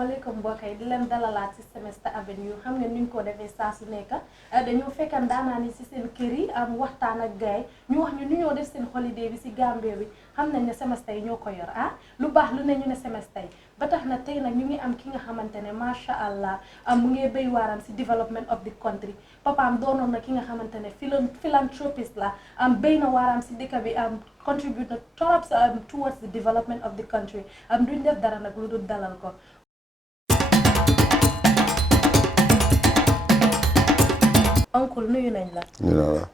asalaamaaleykum mbokk yi di leen dalalaat ci Semester Avenue xam nga ni ñu ko defee saa su nekk dañoo fekkan daanaa ni ci seen kër yi am waxtaan ak gaay ñu wax ñu ni ñoo def seen holiday bi ci Gambie bi xam nañ ne semester yi ñoo ko yor lu baax lu ne ñu ne semester yi ba tax na tey nag ñu ngi am ki nga xamante ne macha allah mu ngi béy waaram ci development of the country papaam doonoon na ki nga xamante ne philanthropist la béy na waaram ci dëkk bi contribute torop towards the development of the country duñ def dara nag lu dul dalal ko. Uncle nuyu nañ la. You know,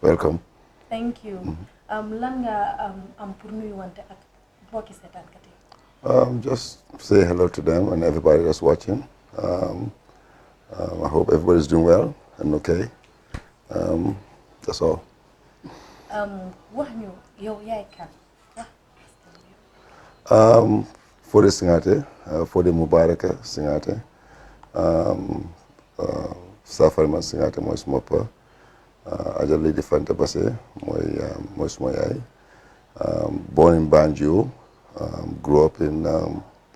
welcome. Thank you. Lan nga am pour nuyu wante ak mbokki seetaankat yi. Just say hello to them and everybody that's watching. I hope everybody's doing well and okay. That's all. Wax ñu yow yaay kan. Foday Singhateh, Foday Mubaraka Singhateh. Safarman Singhateh mooy suma pa. Aja Lady Fanta Basse mooy suma yaay. Born in Banjul, grew up in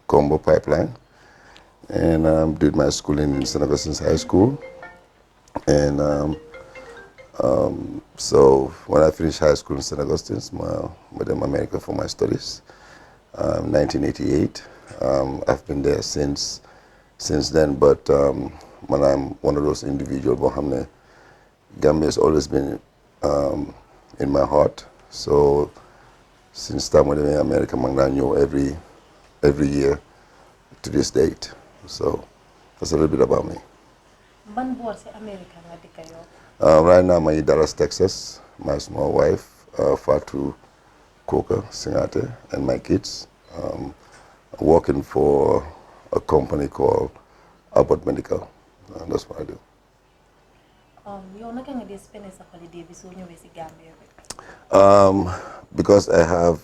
Combo Pipeline, and did my schooling in St. Augustine's High School. And so when I finished high school in St. Augustine's, I went to America for my studies. 1988. I've been there since then, but when I'm one of those individuals, Gambia has always been in my heart. So since time when I'm in America, I know every year to this date. So that's a little bit about me. Ban boor si America nga dëkk yow? Right now, I'm in Dallas, Texas. My small wife, Fatu Koka Singhateh, and my kids. Working for a company called Abbott Medical. That's what I do. Yow naka nga dee spend sa holiday bi soo ñëwee si Gambia bi? Because I have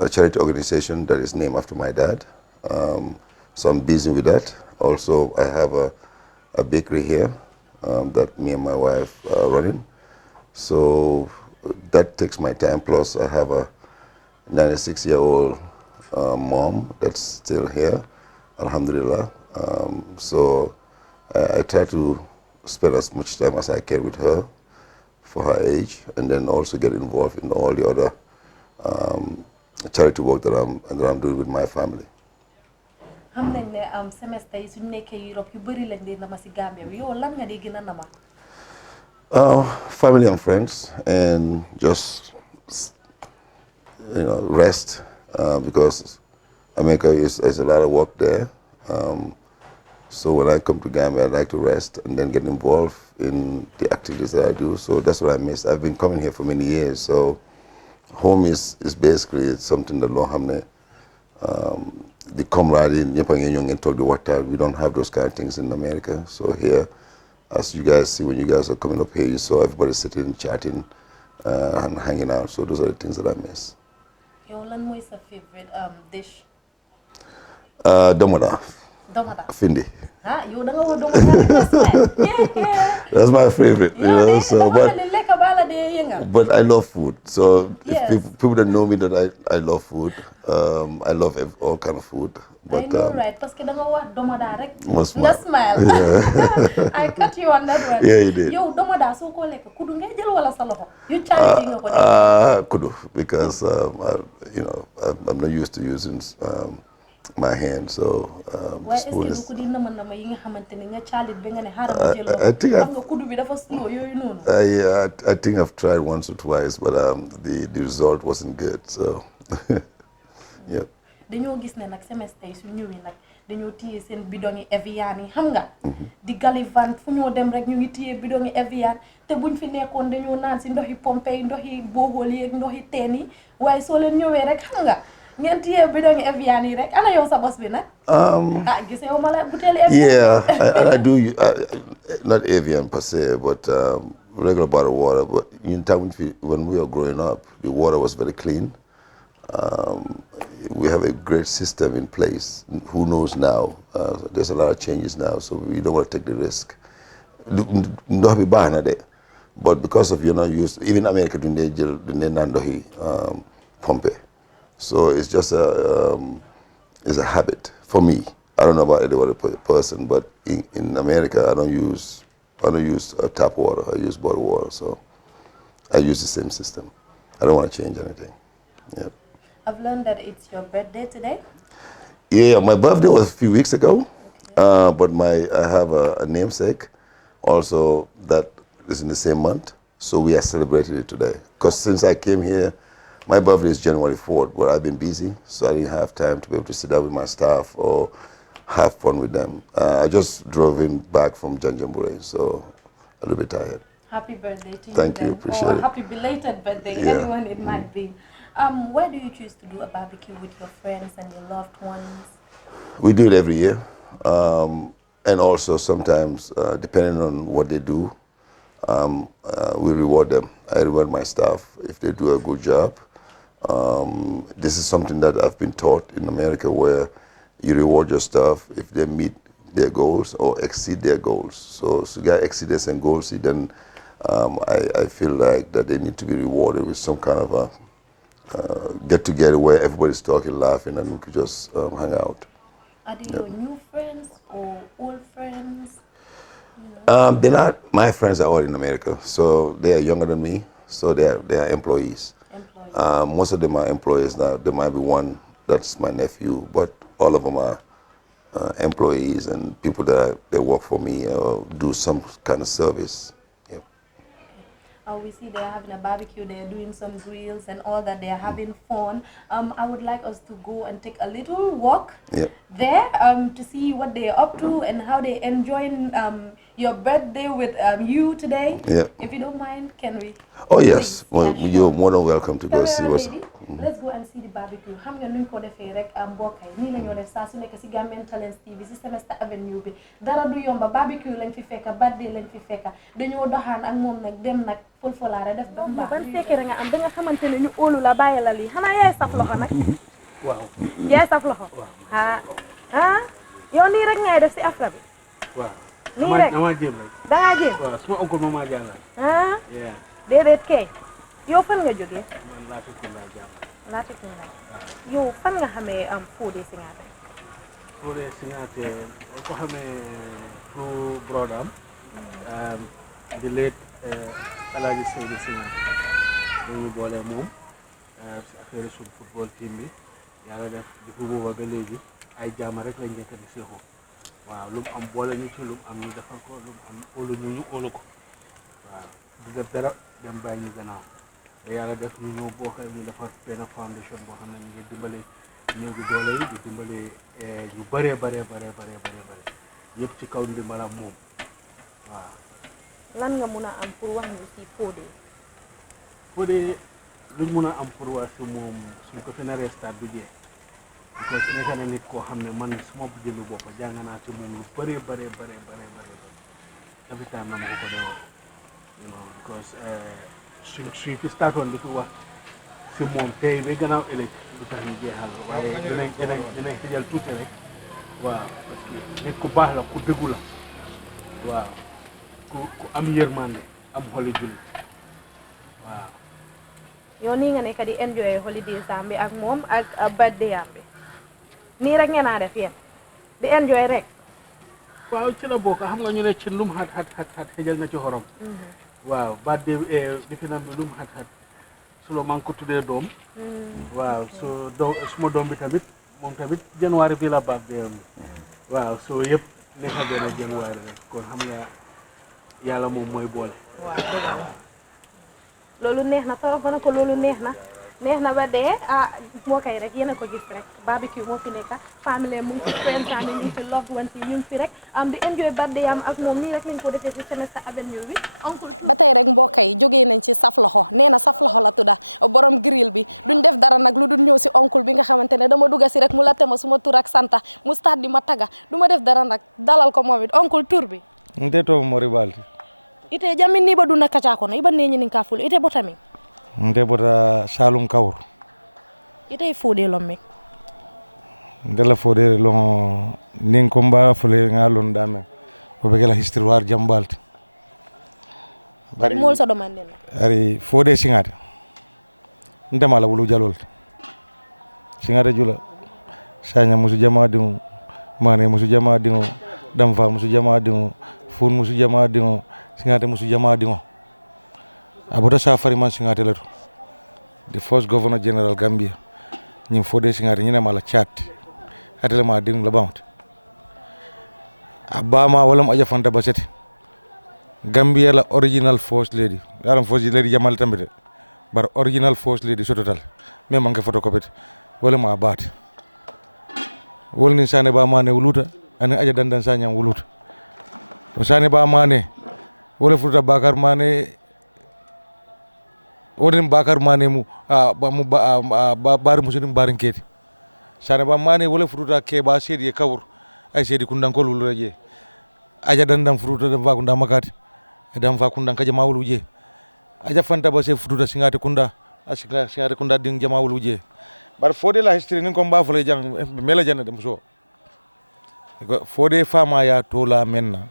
a charity organization that is named after my dad. So I'm busy with that. Also, I have a bakery here that me and my wife are running. So that takes my time. Plus, I have a 96-year-old mom that's still here, alhamdulillah. So I try to spend as much time as I can with her for her age, and then also get involved in all the other charity work that I'm doing with my family. Xam nañ ne semester yi suñu nekkee Europe yu bari lañ dee nama si Gambia bi yow lan nga dee gën a nama? Family and friends, and just rest, because America is a lot of work there. So when I come to Gambia, I like to rest and then get involved in the activities that I do. So that's what I miss. I've been coming here for many years. So home is basically something that the camaraderie, talk the water. We don't have those kind of things in America. So here, as you guys see, when you guys are coming up here, you saw everybody sitting, chatting, and hanging out. So those are the things that I miss. Yow lan mooy sa favorite dish? Domada. Domada. Findi. Yow da nga wax domada. That's my favorite, you know. So, but I love food. So yes. If people that know me that I love food. I love all kind of food. But, I know, right? Parce que da nga wax domada rek. Nga smile. Yeah. I cut you on that one. Yeah, you did. Yow domada soo ko lekk kudu ngay jël wala sa loxo? You charity nga ko def. Kudu, because I'm not used to using my hand, so spoon is. I think I've tried once or twice, but the result wasn't good. So, yeah. Dañoo gis ne nag semester yi su ñëwee nag dañoo téye seen bidon yi Evian yi xam nga. di Gallivant fu ñoo dem rek ñu ngi téye bidon yi Evian te buñ fi nekkoon dañoo naan si ndoxi pompe yi ndoxi boogol yi ak ndoxi teen yi waaye soo leen ñëwee rek xam nga. Yeah, I do. Not Evian per se, but regular bottled water. But in time when we were growing up, the water was very clean. We have a great system in place. Who knows now? There's a lot of changes now, so we don't want to take the risk. But because of you're not used, even America doing the pump. So it's just is a habit for me. I don't know about any other person, but in America, I don't use tap water. I use bottled water, so I use the same system. I don't want to change anything. Yeah. I've learned that it's your birthday today. Yeah, my birthday was a few weeks ago, but I have a namesake also that is in the same month, so we are celebrating it today. Because since I came here, my birthday is January 4th, but I've been busy, so I didn't have time to be able to sit down with my staff or have fun with them. I just drove in back from Janjambure, so a little bit tired. Happy birthday to you. Thank you, then. appreciate Or it. happy belated birthday, Yeah. anyone it might be. Where do you choose to do a barbecue with your friends and your loved ones? We do it every year, and also sometimes, depending on what they do, we reward them. I reward my staff if they do a good job. This is something that I've been taught in America, where you reward your staff if they meet their goals or exceed their goals. So you got exceedance and goals, then I feel like that they need to be rewarded with some kind of a get together where everybody's talking, laughing, and we could just hang out. Are they your new friends or old friends? They're not. My friends are all in America, so they are younger than me. So they are employees. Employees. Most of them are employees now. There might be one that's my nephew, but all of them are employees and people that they work for me or do some kind of service. Yep. We see they are having a barbecue, they are doing some grills and all that, they are having fun. I would like us to go and take a little walk there to see what they are up to and how they enjoying your birthday with you today. Yeah. If you don't mind, can we? Oh yes, Please. well, Yeah, you're sure. more than welcome to go see Camera what's. lady, let's go and see the barbecue. Xam nga nuñ ko defee rek mbokk yi nii la ñoo def saa su nekk si Gambian Talents TV si Semester Avenue bi dara du yomba barbecue lañ fi fekka birthday lañ fi fekka dañoo doxaan ak moom nag dem nag fulfulaare def ba mbaax. Ban fekkee nga am ba nga xamante ne ñu óolu la bàyyi la lii xanaa yaay saf loxo nag. Waaw. Yaay saf loxo. ah yow nii rek ngay def si afra bi. Waaw. nii rek dama jéem rek. dangaa jéem. Waaw suma oncle moom maa jàngal. Yeah. déedéet kay yow fan nga jógee. Man laa fi laa jàngal. Latrikunda yow fan nga xamee Foday Singhateh. Foday Singhateh boo ko xamee through brother am di late Alaaji Seydou Singhateh dañu boole moom si affaire suñu football team bi yàlla def di ko booba ba léegi ay jaama rek lañ njëkk di seexoo waaw lu mu am boole ñu ci lu mu am ñu defal ko lu mu am óolu ñu óolu ko waaw du def dara dem bàyyi ñu gannaaw te yàlla def ñu ñëw bokk ñu defar benn foundation boo xam ne ñu ngi dimbale néew gi doole yi di dimbale ñu bëree bare yëpp ci kaw ndimbalam moom waaw. lan nga mun a am pour wax ñu si Foday. Foday luñ mun a am pour wax si moom suñ ko fi naree stade du jeex parce que nekk na nit koo xam ne man suma jëmmi bopp jàng naa ci moom lu bëree every time na ma ko dee wax you know because suñ fi startoon di fi wax si moom tey ba gannaaw ëllëg du tax ñu jeexal waaye dinañ xëjal tuuti rek waaw parce que nit ku baax la ku dëggu la waaw ku am yërmande am xoli jullit waaw. yow nii nga nekk di enjoy holidays am bi ak moom ak birthday am bi nii rek ngeen a def yéen di enjoy rek. waaw ci la bokk xam nga ñu ne ci lum xat xëjal na ci xorom. waaw birthday bi fi nam bi lum xat su maa ngi ko tuddee doom. waaw suma doom bi tamit moom tamit janvier bi la birthday am waaw soo yëpp nekk benn janvier rek kon xam nga yàlla moom mooy boole. waaw dëgg la loolu neex na trop na ko loolu neex na ba dee moo koy rek yéen a ko gis rek barbecue moo fi nekk famille mu ngi fi friends am ñu ngi fi loved ones yi ñu ngi fi rek di enjoy birthday am ak moom nii rek lañ ko defee ci Semester Avenue bi. ba tey rek mbokk yi jógee nañ ci saf loxo nee na saf loxo la tudda borom grill bi duñ def dara nag lu dul ñëw si oncle bi nga xamante ne dama dugga si rek mu latte ma suma tur ak santa mu stade di ma taga du ma def dara nag dalal ko moom it oncle tur bi. Nteto mori balti. Ite jamin ni ba duna kacha kono iba nenyi nin kaful ite botami. Nte bota Salum Kawur. Ite Foday lomme. Ndela Foday long nin komba fule ngalon dame. O be kala history war jambalti. Bari mol sa domande na. Ari Foday Singhateh. Nte mala bulu jalol. Singhateh jula. Sanya musu jama dingo Mane musu jama dingo Damfa musu jama dingo Fun musu jama dingo Singhateh musu jama dingo abota safari man Singhateh lato the first governor general Gambia ñim Foday Singhateh ñina mala chat atele ma dingo la bamut abama wala aja fanta baseti Gambia la original first lady yaram first lady jamal tambete bar original first lady sototal mais manke photocopy wala ma baat wol ni sane ba mane wuluta ani aja dandan sanya wuluta to sane ba mane wala futa bakar mane wodin bakar mane mu bar muslim barin keti sane ba mane wala futa ke ba sedi kawur ay sedi kundan ko lulu je aja dandan futa da ba kunda makati dam fa kundan ka jama wulu je aja fanta ba se futa Singhateh kunda asika Singhateh kunda ding jama wulu je bar Foday la history nin ko mba fole jang mela janna dem so Foday fama ya tola menna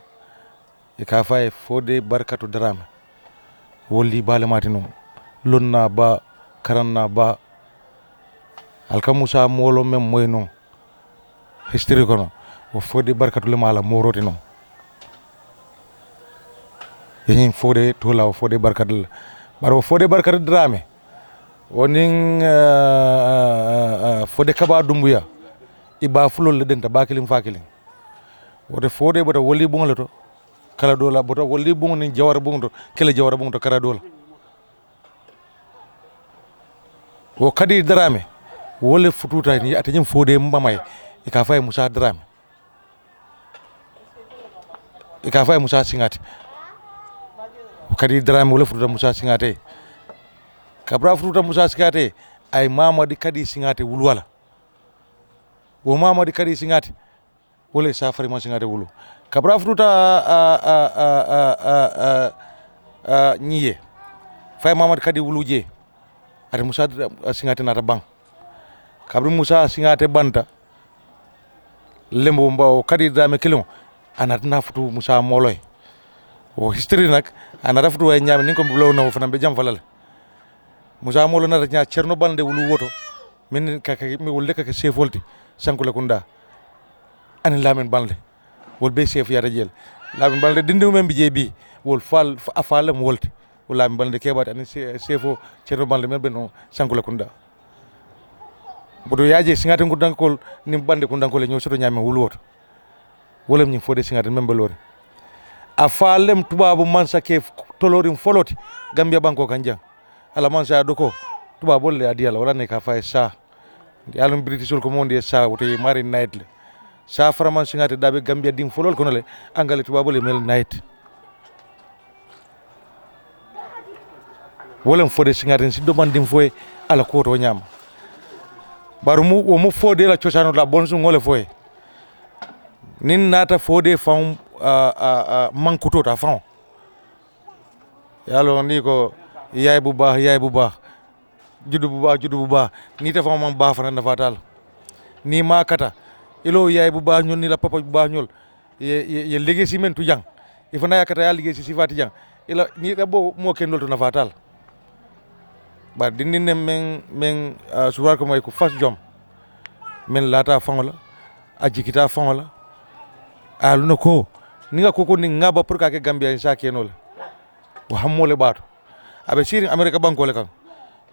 e ka fay Foday barkatu drama wolli bale matino lonna ba karanna ba alka musa molo mem moyno history kono o Foday barkatu le mala moroti no yin Foday tola o Foday barkatu bar o Foday barkatu drama wonin Foday kaba dumbuya iba fulol le denta bakilim fakilim wote Foday bota woli bungo to kala dola bota woli bungo ni jawara bungo to kala jawara bungo to kala dola wo kadi drame wole fututa ni atanyim Foday mbamay ika fay Musa drame ika fay Musa Singhateh kadi drame wole fututa Musa Singhateh kabra fututa Musa Singhateh ay mamadi kadi Singhateh wulu wala wo mamadi kadi Singhateh wole safari ma Singhateh wulu kabra fututa nyiye fay mamadi kadi wulu je ate Musa Singhateh nata bang kabri Musa Singhateh banta lembo mbaw kadi drame kilon anat na futu Musa moloy o history nak anata futu way nyam ni ko blow na fana be jam falal Musa molo na nya cerno balde wulu woto min kaka mi wolle kaka sefolti sankula kunda ani lamen balde wol be sef yata jel lamen balde dindu men bi jebi wol fal afalam wolti wol lamen balde kebat ani sefo cerno balde men ben sankula kunda bodo yaje Singhateh kundankol nim bande kundankol ñoo soto ñame wulu woto wolam ñi Foday Singhateh men belore afalem tubabu mansa ke tolorim foloti Gambia banko kanjang ala mansa doko tubabol le adiala wala ne ka fay sa yalum British ko monde sa woto mari night le sa framan Singhateh dabe Gambia dim folol kono le angale tubabol mel night wolam Foday Singhateh si do man dim foy ala ko to ñam barumu o mu Foday la ciosano la bonsu ngole foy nin nata Foday fam mankuto ta fam yalo ni ko yaay bu baax juddu bu baax ni ta fam man baax fa na fatal ni ma kata ilo yaay bu baax ñol ni la papa bu baax ñol ye liggéey si men tu jang ifana yakata ya liggéey si sifati jang ila ni da bo mo ken lolto na fatal ba dindi ne men suwar ko moy ko fas jom men lata fangola ajikita fangola aluno ko ninga koko ni ngaba pour ka ke Gambia sa kenol wa hammole bato abe siri America banko le kan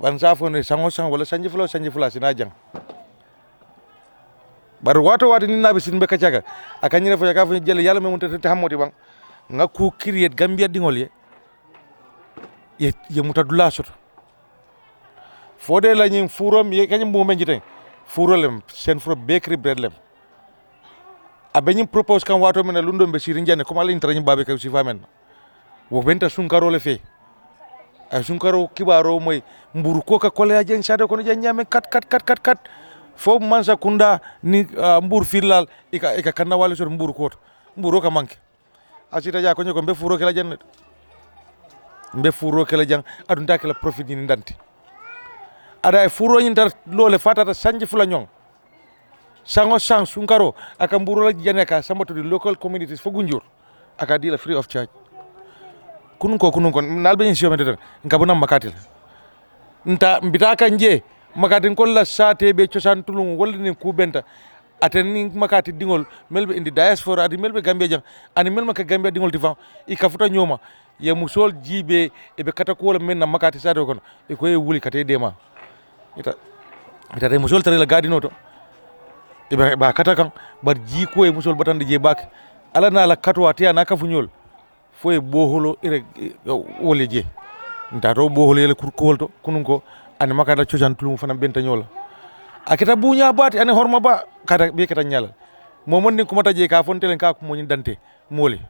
ban sa fo ne sango sang wala sanji fula sina jang bar wato ni nabe sin be ka caga akanyire fo ka fo jele yalla me munta te hammoti bang nga ku create Gambia dingol ye mutadula soto Foday la ñing furom ye kanyum mo menjite furolem sen furo bakery bread lem abe ñim propose kan wato mena lundo be siri njane comme ala intra ñim babe ka si famen wo benta sunkaro le fe ay sunkaro kibaro moy mburu ko ka kole ajen sade ko jan nyame kat fo mansa kunda ni mbur filal ika kanna wala sur mburu ko mburu ka manke asita ja ko nyoko be furo kala jan mbe furo kala jan adunta kala profit ni ndanti ada furo ñin tar lole fatata sanji fula ñong sango sang sunkaro aka mburu la jane ka sambato di local communities fo gunjur aka dila free of charge kunun ko nalbe ñin siyo mete ngabuna makatil nta mbita ka nje makatin ko la sate be ciosan tulung wala ni ku benta aten ni makati dingol melbe indi diaspora adi melbe Gambia jang ani melma ka Gambia dingol tifan i kafuta nyoma ya musol jibe e be kata ko men na makati sado kono e ko e wuli kate dema ita re musol tare la gadino to e ba kata kan bar ji ko e musol batande je bak ala na la katwa tiya na kafu nyol fo e boholo ire wole je ndato boholo yele kurkol to kunun ko ani makata ciosan tulum fana benta nyola akita bunya bati ane horma ba kata be kata nyala momon ni kumata je ka fontelen ka ko monin dante moli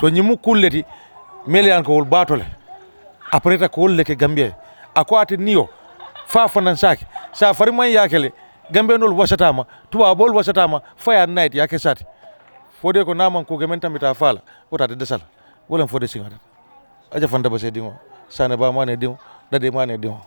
so nyimu kulleti melian ko wol batole après ta ko wolle ke Gambia ako ati niyo fa fanan saki sa fari man yakele Gambia nol wasatama tuwa bol wasatama fire night yake sati Foday ko naman ko gemen tamita fala wota de desal wala Foday Singhateh aja fanda ba sedingo sana ba mane dingo dade mane dingo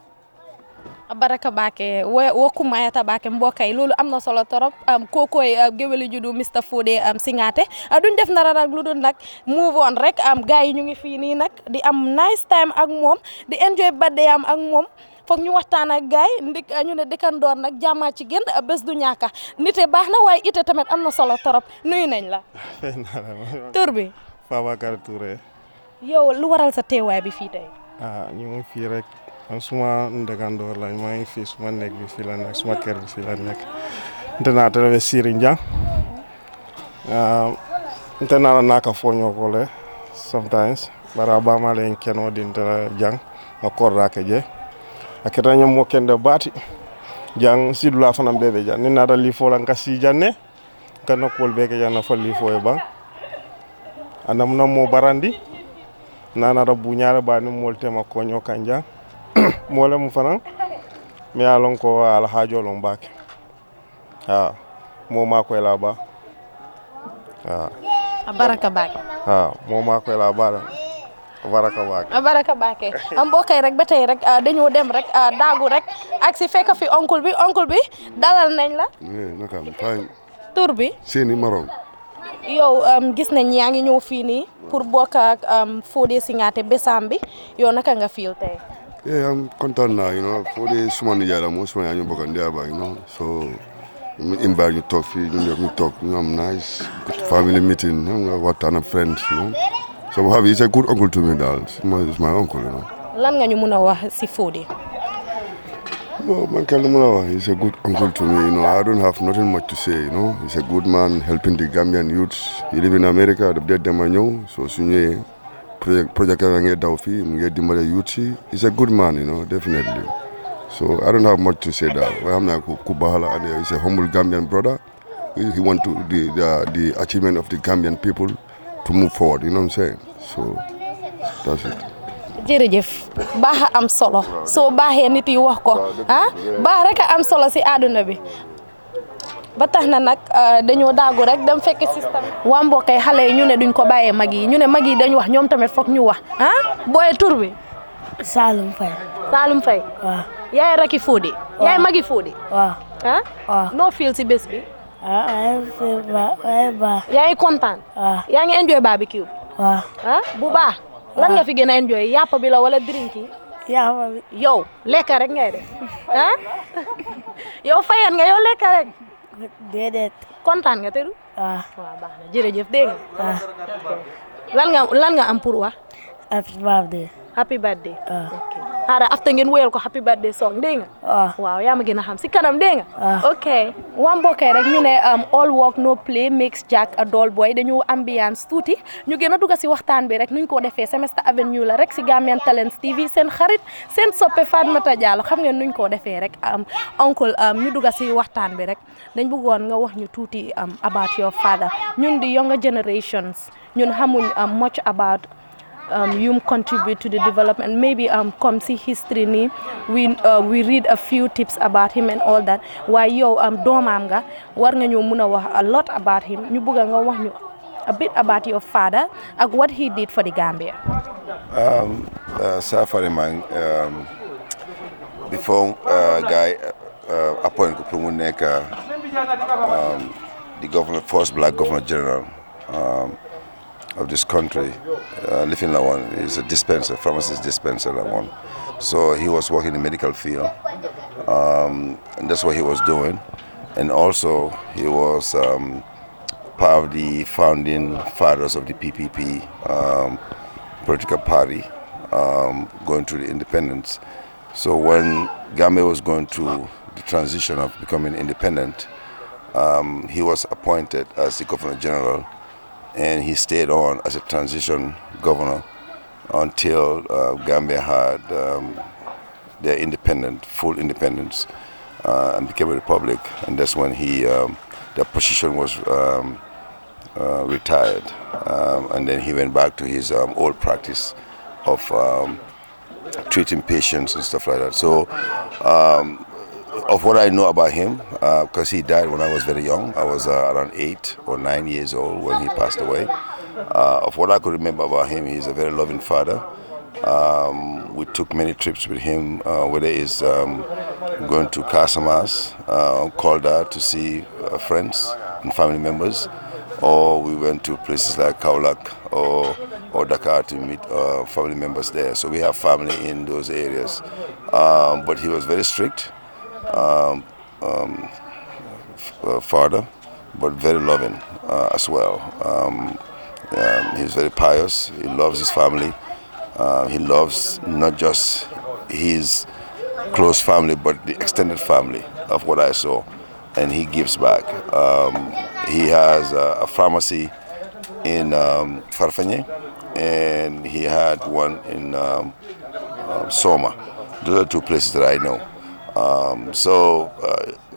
baraka baake wo kumayata baake mbokay loolu am na solo torop kokoy geweli juddu Mr Foday Singhateh duñ def nara rek lu dul nag move on rek gars yi ñu ngi fii nii nag di am nice time ak moom di enjoy birthday am ak moom foog ñu waxtaan ak gars yi ndik ñu ne dëkkandoor nag jàmmaa ci gën bés du ñàkka nite baax na waaye ite tamit am na solo torop nuyu nañ la tur bi Fabakary Touré yow lu waral sa teewaay bi fii tey ñu ngi fii rek suma ndëggandoor lañ maa ngi fii suma nekk bi fii la nekk suma kër bi fii la nekk ntena tele siri njang ntena la naka fonyo ko le sometimes bara ba ma len keno din tele jang ma korra ke je aketa nyam mo kende bati jang sidula fanam bebe jan ni nada li fo lan kasi janne kana kol beke janna fa li fo e ba anam na mo barandi nana rabu nyaara ba ni molte ma konyo kanja mole mu fanan mi alon ko ala hajo lon bak mo ma ko la ba baraka baake mo ma ko la ba baraka baake am bokay rek batay rek dañu dem rek dagu rek ak si fekk fi oncle bi dalal nañ la naka fine tur bi Seni Marom yow gis nañ yaa ngi ñëw fii nii pour bokk ak Foday Singhateh besam bi yow naka nga feel tey I'm content now, Foday suma nijaay la mo suma yaa ñu bokk ndiaba, so invite you talk fii ñu talk, am nice good family meeting, nga waxtaan ak friends, so he's a good uncle to me, he's my uncle, lan nga ñu mën a wax si Foday No, man can he's a good uncle to me, I don't have nothing much to say, he's a good man helping the Gambian youths. He live in America, the dead dem ñëw, so suñu project nga daw fi mu ngi dimbale youths. He's a good man, definitely. So I don't have much to say that. I'm not Kubahala, and he's a humble Gambian brother. He want to the achievement of the Gambian people to move forward, you know what I'm saying? So that's it. jërëjëf baax am solo soo baaxee nit yi wax ko baax rek am solo si àdduna bi ba tax na nag dañoo daagu rek dem fekk système waa mbokkay xale yi ñu ne duñ ko bàyyee mag yi ñu ne mag yi dañ wax ñoom tamit foog ñu wax booy tur bi Salum Faye waaw yaay raki Foday yaay magi Foday waaw noo feel si bés bi ay ba yaa ngi kontaan yaa ngi enjoy barbecue waaw bu baax lan nga fi gën a enjoy yàpp bi la wala drink yi yaa bi yow lekk rek ngay def yow fayan nga yow lekk rek déedéet kontaan nga teru waaw baax na jërëjëf dégg nga lan nga am pour wax happy birthday ok xaaral after ngeen wéyal ko happy birthday song dégg nga waaw yaa ma gën a xam si kanam dégg nga ok waa mbokkee rek ñu ne all work no play makes Jack a dull boy dañu ambiance tuuti ñu gën a dugg si waxtaan bi rek nuñ ko defee Semester Avenue la rek si Gambian Talents TV seen xarit seen soppe Fatoumatta Jallow xam ngeen nuñ ko defee rek oncle ñu dugg si waxtaan bi rek dañ bëggoon nga wax ñu tuuti about your father ñun di younger generations ñun xamuñ much about you contribute to the development. Maybe come see history ni. We read a few tips about him and all that. Why yo domam nga war nga ñu mëna wax a lot about him. Ñu bëgg nga wax ñu a bit about your father and what he did for the Gambia. Safari man before guy appoint ko pour mu nekk the governor first black governor general of this country, living in Lawan. He's a dispenser, pharmacist dispenser in Lawan. So he was working in the medical field, and that's what he was doing. And also he was part of the founding fathers of the PPP political party, going through the independence. So when Gambia was going through the transition of becoming independent, he was appointed as the Governor General, and he stayed on as a transition governor until Gambia had their full independence, and became a republic. And that's when the position was retired, and then he went back to his old practice of treating patients and stuff like that. So, of what I know about him, because he died when I was very young, I was around 8 or 9 years old when he passed away. Of what I could remember about him, he's a very loving father. We took many trips with him, whether it's going to Casamas, Kolda to see friends and family members, or we went to places like Kaulak or Dakar to meet family members there. So we have family in those areas. But he was very strict father, but very loving as well. He's very pious. He loves his family. He loves not just his close family, but the extended family of what I saw. And he gives back. He has a pharmacy in Farfanye, and he had one in Soma. Those are two places that I know.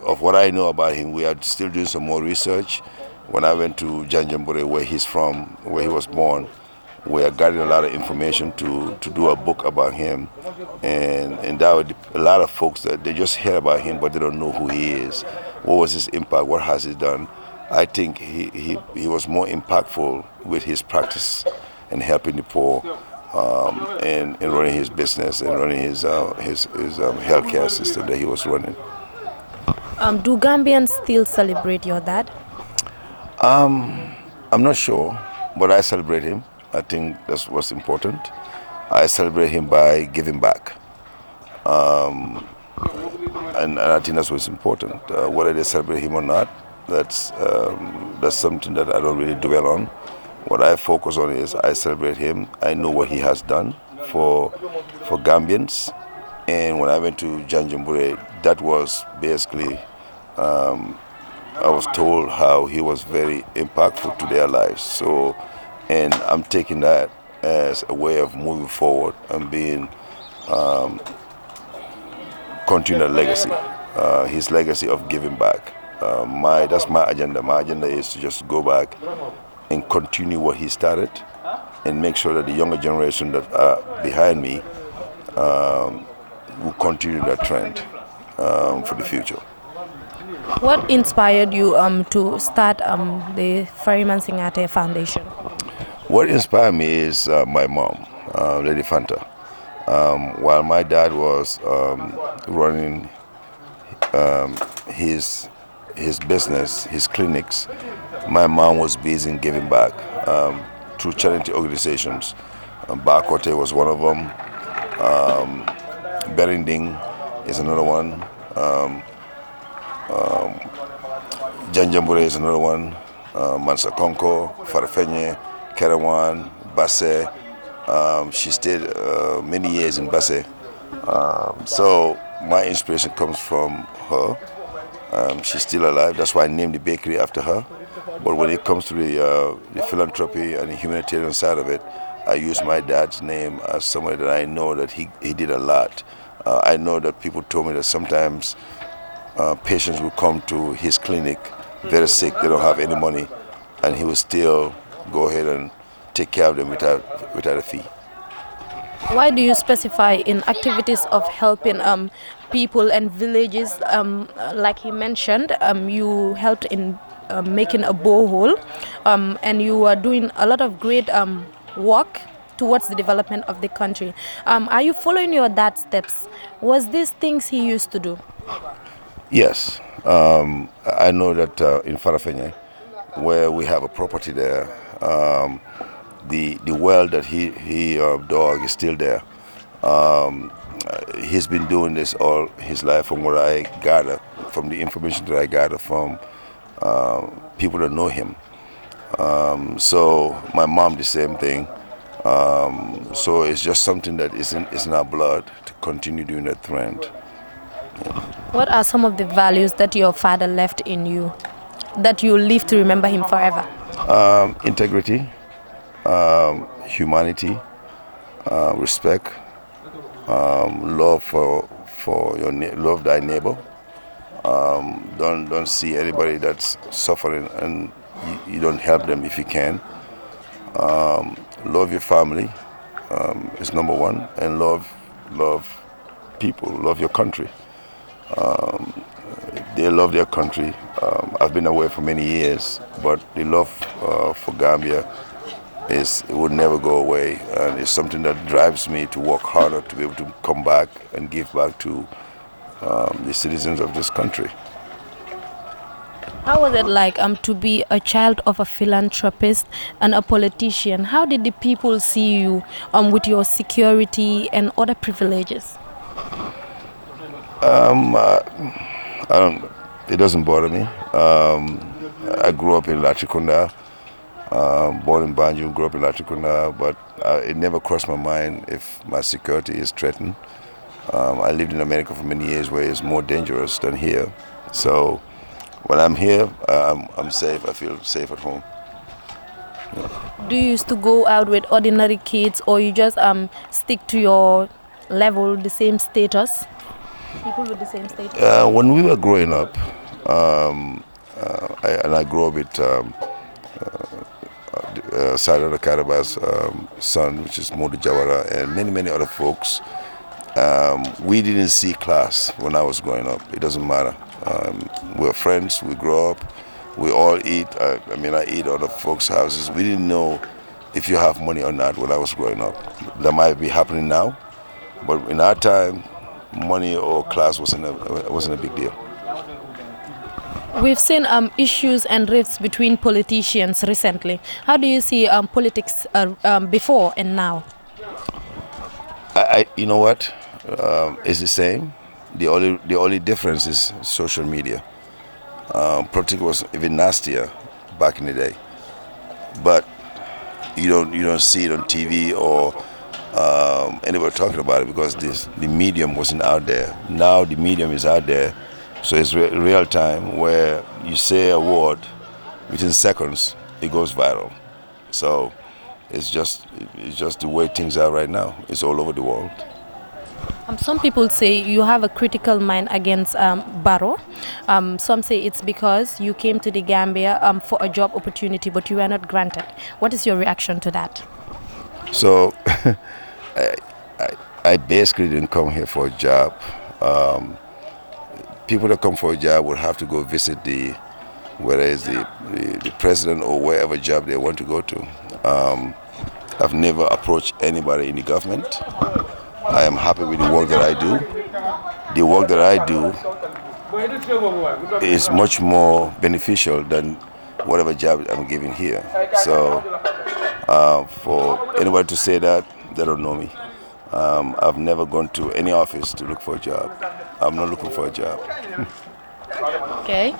Of what I know about him, we are still doing some more research. When I went to Janjambure, where he's from, where he was born, we are gathering a lot of information to do a book about him, and that would, a lot of folks that they just hear about him but they don't know who he is. What was his impact? What has he done? I think he was more impactful with his practice and helping the poor, and running his business and running his healthcare system that he was running. Do Gambians still celebrate your dad? I'm not sure, but I celebrate him. I think that's what's important. I celebrate him by giving back. And I think that's what's important. Whether they celebrate him or not, that's something that I don't really dwell on. What I focus on is I celebrate him. I know what he has done for Gambians. And when I went to Janjambure, that was basically, I was told how he was very impactful to their lives. So, and I'm taking that as a way of moving forward and being, continue the legacy, his legacy of giving back. That's my agenda. My agenda is to just go back and continue what he started and make sure that the younger generation that are behind me will continue that trend for the future. What inspired you to start the Ferryman Singhateh Foundation? What inspired me is my mom, Lady Fanta. While my dad was running his business, his clinics, my mom was busy in giving back through charity organizations. Bakote was one of them. Berinding is another one. Janjambure is another one. Mansa Konko, Farfenye, Kerawan, Basse. She stayed many years in Basse. So my inspiration comes from her. She's still alive. That's why I named the bakery after her. But when it comes to the philanthropy and the humanitarian side of it, I use my dad's name as somebody that I know that he did a lot. I know that people told me that sometimes patients will come to his clinic very sick, they don't have any money, and he will still go ahead and take care of them without a fee. Why do you specify in activities of helping people and villages? Like he mentioned, you helped in making a borehole, and you are doing a lot of great work towards the development of the country. Are you following your dad's steps? Was these things he used to do? Yes. I know that in Farafenye, where we have a property there, the well that he dug is still there. He's been doing this all his life, from what I gather, from the information that I gather from people that know him. So my mom, the same thing. So it's just something that is in our blood to continue doing that trend. What are some of the values that your father left in you that you live to remember him forever? Integrity, humanity, respect, love for your love thy neighbor. Don't see anybody that's suffering and you don't help them if you can. Love your family is number one, and love people, love your country. They love their country. I've been away for many years, but the love for Gambia it would never go away, and it's something that drives me to work harder to be able to come back and give back to the citizens of this country. How was it like to be a child of a philanthropist and a politician? How did the people see you with your security and other privileges? It doesn't bother me. I grew up in Latrikunda, born in Banjul, grew up in Latrikunda, but it never crossed my mind if my security is threatened. I lived in America for many years, where it's more dangerous than here. So when I'm here, I'm safe. I feel safe at home. Do you used to go out with ordinary kids, or you just stick to your level, the same status? People with the same status? When we were growing up, I grew up with Sada Karaba's son, which is Modu Jawara, and many other folks. We didn't see class when I was growing up. It doesn't matter. We're friends, we grow up, we all eat. I eat at other folks' houses. We didn't know if you have money or not when I was growing up. That might be happening now, but in our time, money or class wasn't a big deal. We've seen issues and rifts between politicians recently. How do you see politics before and now? You know what? It's the same. The only difference is social media. Politics was even nastier back in the day, but you don't see it on TV or anybody talking about it because the medium wasn't out there. Now the medium is out there, so it's real time where you say a word, within seconds it goes viral. So it's just the way things are right now. It's all over the world. Some people say you have a critical mind against Barrow. Some say it's because you came to the Gambia for a job opportunity, but you were not granted. What is your reaction to that? So I basically didn't come here for a job. People that come for a job would have to go visit whether it's the president or wherever job they want to go to. I've never approached anybody in the government. I am happy with the work that I do. The work that I do is much more beneficial than whatever job I'm given here. So for anybody to say that, they don't know me. I've never gone to any office to look for a job. I'm not looking for a job. Okay.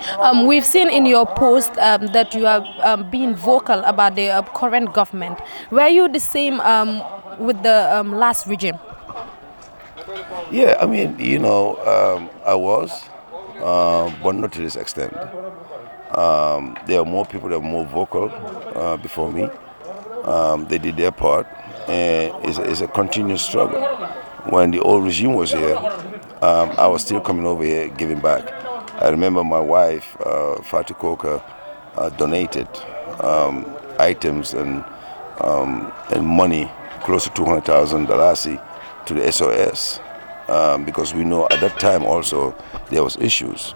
We've seen in your post that you have been vocal about the current government. Were you the same with the last regime? Yeah, I was, but not to this extent. There are more people that are more vocal before me. They did their part, and it's a continuous struggle. When the old regime was here, I was still coming over here giving back. I remember my wife, Fatih Koka, donated items and money, close to $200,000 to the SOS, because we know at that time also there was issues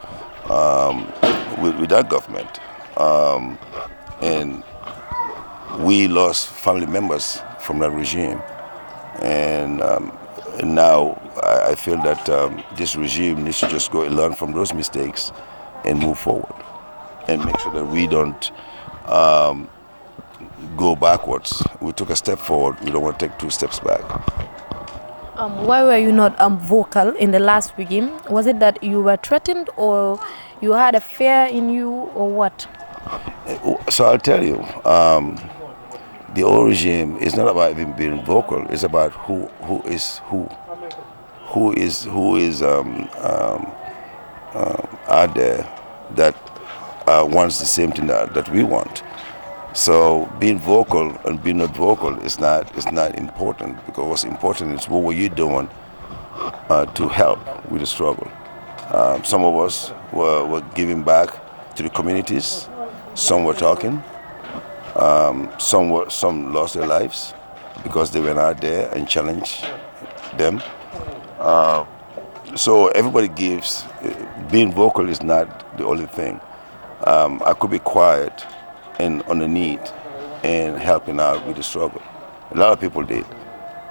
with that government, and we lost family members from that regime, and now I feel that this regime needs to just go and learn from those mistakes and move forward and make sure that we don't go backwards. We took a step forward. We don't want to take 2 steps back. Why were you not vocal in the last regime? Was it that you were threatened, or you had a fear in you, or what? So I'll tell you, the old regime is not about even being vocal. It's about who is out there that wants the same thing that we want. So being vocal and being not vocal is not important, because what's important is what were you doing to help with the struggle. Some of us were giving back to the communities. Some were talking. Some lost their lives because they went out there and challenged them. So everybody gives. Being vocal is not the only thing. I could be quiet and underneath and helping out with the struggle. A lot of people did.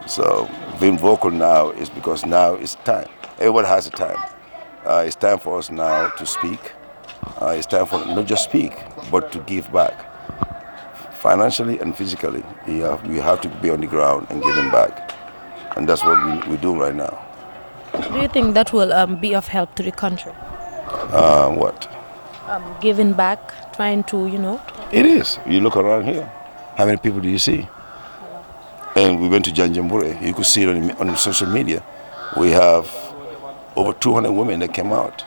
So being vocal now is because now it's time. Everybody has a time. It's time for us now to speak. It's time for not just speak, but to give back. Financially and physically, we have to be on the ground and giving back. And that's what we're doing right now. Do you think that will be of help to the country? What? Giving back, trying to, It is. You look around here. How many people do you see? And we went to Janjambure. You could see it on social media. We have over 200 women that came out.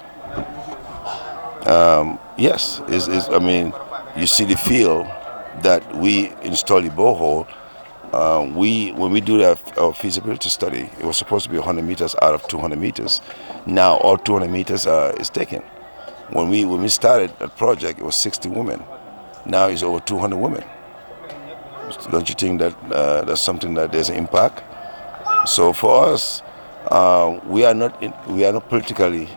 Yes, I mean, you see the field that we installed the borehole. When we do our feasibility study, it was supposed to be 100 meters out of 200 meters. Now all 200 meters is taken. When we started that project, it was 60 women. Now it's over 200 women. Don't you think that that's something that there's an impact? So for us, we are not politically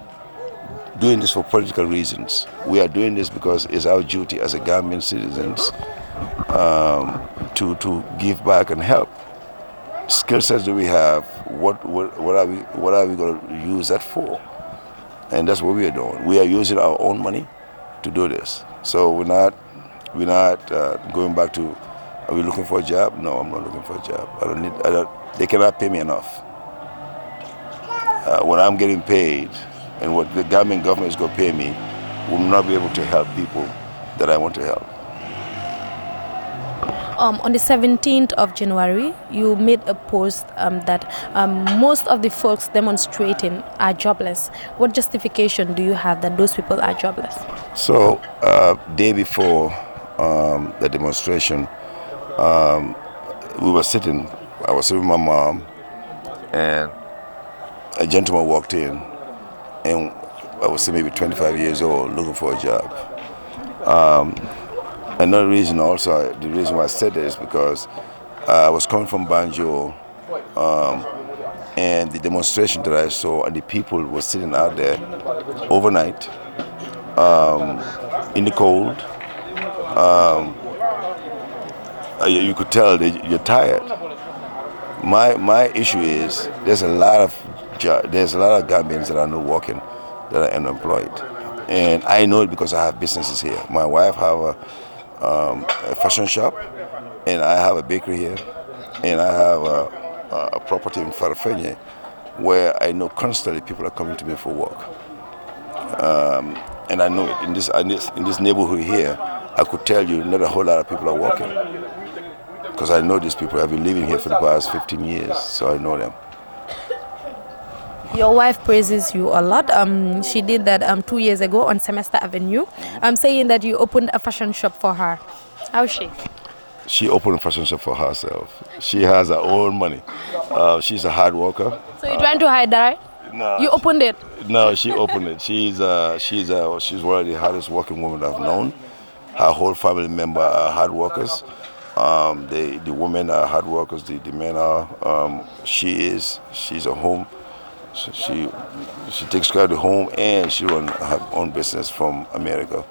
doing this for political reasons. We are doing this because it's our duty as a Gambian citizens to give back and help. Skill sets that we have, what are we going to use that for? And that's what we are doing. We are using our own money to do this. So we're not going back to, are we looking for a job? No, I'm not looking for a job. They cannot pay me enough. When I'm getting paid and what the Gambian government is going to pay me, will not be able to help people that I want to help. On the 17th of January, you made a post that most of the folks demonstrating are jobless. What justification do you have that those people are jobless? So, day before the demonstration, I was sitting with my mom, and a gentleman walked in, and I was maybe 25 years old, looking for a job. Another reason also, the reason why I said that is because I was coming from Banjul, and the demonstration that I saw, and the people were sitting out there overnight, in the cold. You could tell that you're tired. My issue is there's a lot of Gambians that are not working, that are unemployed, and I know it because I have businesses here. My wife have a fashion shop, and I have a bakery here, and I have a property in Farafenye, where I know constantly people are coming to me for work, and I know it in this neighborhood here. I could tell you not a whole lot of people are working, because I know these people. I've been living here for the past 15 years, so I know them. Your wife praises you a lot. She did that 2 years ago on Semester Avenue. I'm saying that you opened a fashion shop for her. How is she? She opened a fashion shop for herself. She has her own money. She's a hard worker. So you're trying to hide that, right? No. You opened it? No, she opened it. She's one of the hardest working women I've known. Her whole family member are hard workers. The women are hard workers. The men are. She's a home. She takes care of the home, and she runs her own business from America,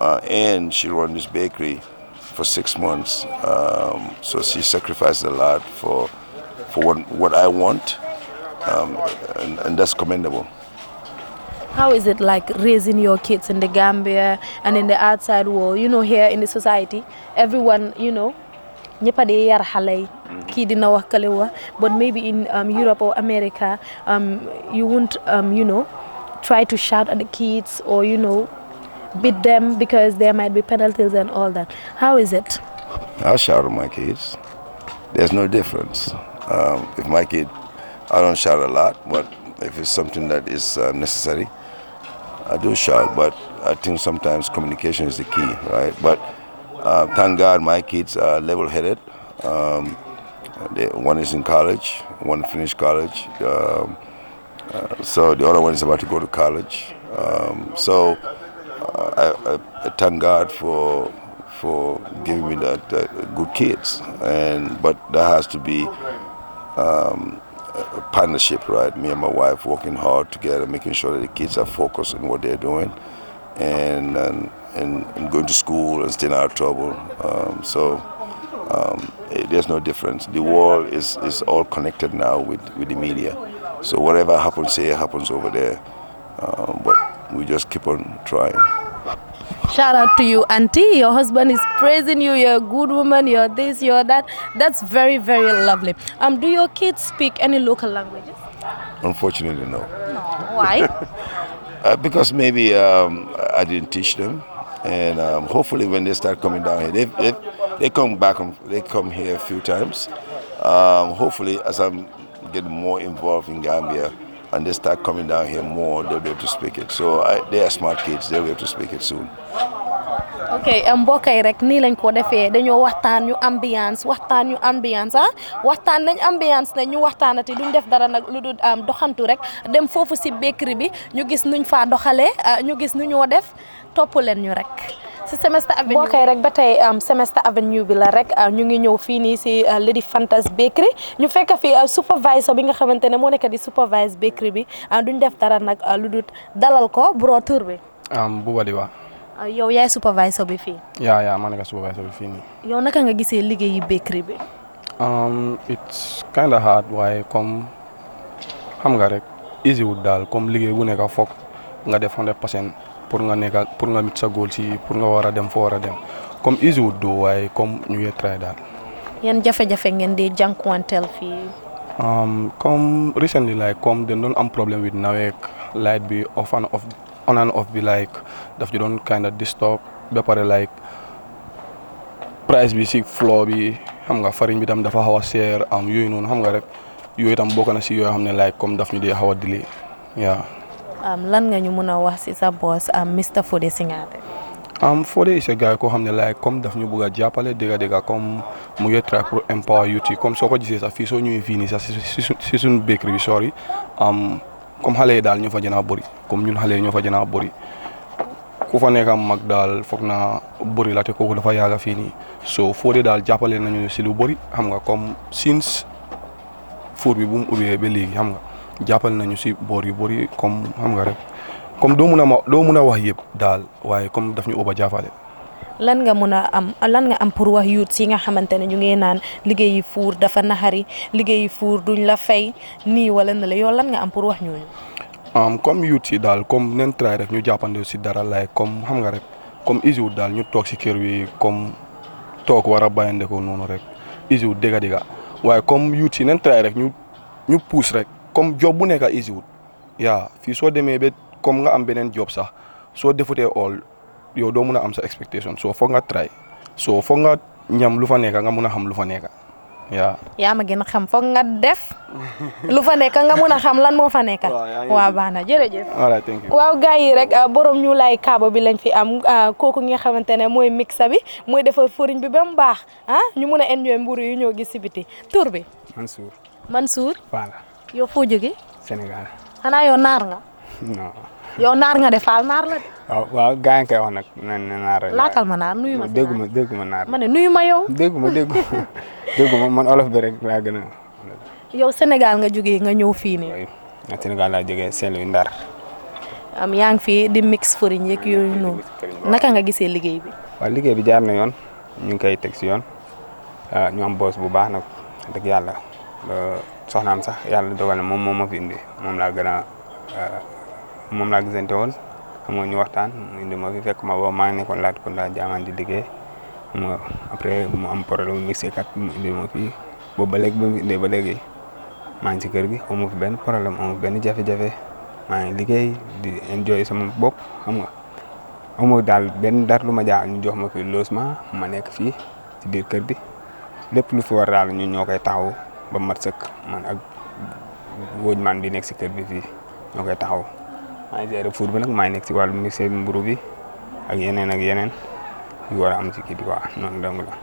and she runs this bakery for 6 months. So she sacrifices a lot for what I want, and that's commendable. How is it like raising your kids in the Gambia and in the outside world? Here in the society, everyone, ñëpp a dee yar xale yi kii dina wax kële wax but maybe in Europe or America you won't try to shout at the kids or beat them because there might be penalties and all that. How is it? I shout at my kids. There's no difference. If my kid, I don't shout a lot, but if it's something that is necessary, I do shout. But I think sometimes communication is the key, right? But thank God my kids are level-headed. One is in college, one finished college. So the other one is about to go to college. So I thank God for giving me that good kids, but there has to be a partnership, right? Me and my wife working hard together, making sure that the kids are focused on what they're doing, and going to school and staying out of trouble. There's no difference. The world is all connected now with the media. So whatever happens here happens over there. But we just keep on trying. Shout out to you, Auntie. Your husband is praising you. You're a good woman. You're this, you're that. That's very, very lovely. Do your kids speak any local languages? Unfortunately, no. No. Why? Because maybe I didn't teach them, and hopefully when they start coming down here, they come back. They come here a few times. Hopefully, as I'm getting more involved in Gambia, and they start coming down here more, they'll be able to speak it. So they are smart kids. They'll be able to speak it soon. Ok mbokk yi rek nii lañ ko defee dañoo waxtaan ñu ambiance waxtaan nañ ambiance ne ñu waxtaanati duñ def dara nag lu dul doxantu rek dem foofu si bakery bi ñu gis nuñ faa doxalee ñu gis nu ñoo def topp leen ñu rek si Semester Avenue mbokk yi rek ba tey Semester Avenue bi la rek ñu ngi ñëw fii nii si Lady Fantas bakery ñu fekk fi supervisor bi nga xamante ne moo nekk di supervise bakery bi duñ def dara nag lu dul dalal ko bro tour bi Buba di wax yow yaay supervisor bi fii. yaa ma nekk supervisor bi fii nii. yow naka nga gisee liggéeyi bakery bi. it's kind of hard waaye comme xam nga rek easy wut daal comme liggéey bu nekk foog nga def 100% pour nga mit sa goal si pour nga war a dem foo war a dem comme easy wut doo waaye comme ñu ngi try daal. yan jafe-jafe ngeen di jànkuwanteel fii. comme recently like comme dañ doon am problème with naweek light bi on and off bi like daf ñu doon kind of disturb ba pare like price bi si floor bi xam nga farine bi tam dafa xaw a seer yooyu noonu xam nga rek yooyu tam bokk na si yoo xam ne like comme daf ñu dee xaw a delay lan nga ñu mën a wax si sa boss Mr Foday Singhateh. Foday is a guy koo xam ne like comme daf ñu bëgg a jàppale dégga comme mu ngi try pour empower youth yi comme soo ko gisee sax fii soo ñëwee fii nii sax si suñu bakery bi sorry comme xale yi daal ñoo fa gën a bëri comme ñun xale yi ñoo fa gën a bëri ku fa nekk mag daal foog na bëri la te kooku dafa yàgg fii nii so Foday daal jàppale nañu si lu bëri xam nga comme since four bi bu mu ubbee ba léegi xam nga jàppale nañu si boor yu bëri comme xam nga rek comme doo mun a wax yëpp daal waaye comme daf ñu ubba jàppale. lan nga am pour wax youth yi nga xamante ne ñu ngi naan liggéeyi fuur dafa naxari liggéeyi fuur duñ la fay nii wala na la yow lan nga am pour wax ñooñu. comme youth yi daal comme nen try rek ñu jàppande si dara lay comme xam nga rek comme easy wut daal ñu toog si kër wi comme toog war a bàyyande ko noonu rek easy wut dégga waaye comme youth yi nen try rek ñu pousse rek comme job bu nekk easy wut fii soo demee ba comme nga am beneen job sax soo defutee all yow doo mun a am sa expectation so foog nga try so foog nga ñam lu fa nekk nga mun a xam lu fa nekk yaa ma gën a xam foog nga def lu fa nekk nga mun a xam lan moo fa nekk waaw baax na jërëjëf thank you waaw gars yi rek borom ñu lay kaaba bi lañ fi am kooku nga xamante ne mooy mixa bi mooy defar furiñ bi ba mu baax ñu mun a enjoy mburu yu ñoo gis si biti tur bi Mansour voilà yow foo jóge Sénégal xanaa yow naar nga non yow naar nga de faal naar la de waaw gaa ngi koy wax nag naar laakal ma naar nuyu ma dégguma naar ma ne nuyu ma yow dégguma man olof bi rek laa gën a yow Sénégal nga jógee nga ñëw fii nii Sénégal laa jógee Saint-Louis Ndar yaa ngi fii di mix furiñ yeeg yooyu noonu naka nga gisee liggéey bi waaw liggéey bi jaar na yoon ñu ngi koy teg si yoon ñu am boss bu baax nag dëgg yàlla soxnaam sax yàlla dogal na moom ma fi indi moom laa gisante woon xam nga ñu waxtaan mu indi ma fi fekk ma boobu maa ngi nekkoon laat ko daa jaamaan di liggéey xam nga après mu am problème mixé kat mu indi ma fii boobu ba léegi ba mu indee ba léegi maa ngi ci kër gi amu fi benn problème amu fi benn jafe-jafe maa ngi liggéey di enjoy sama bopp xam nga amu daal benn dara lu ma jaaxal ñu jox ma fi logement ma nekk fii ci biir kër gi lépp lu fi war daal ñun ñoo koy taxaw ba mat sëkk man ak wóoj man bi nekk si kër bi fii ñoo koy taxaw maa ngi gérer food bi nag maa ngi nekk si wàllu mixé mburu bi ak yeneen yu war a am ci kii bi quoi noonu dong la.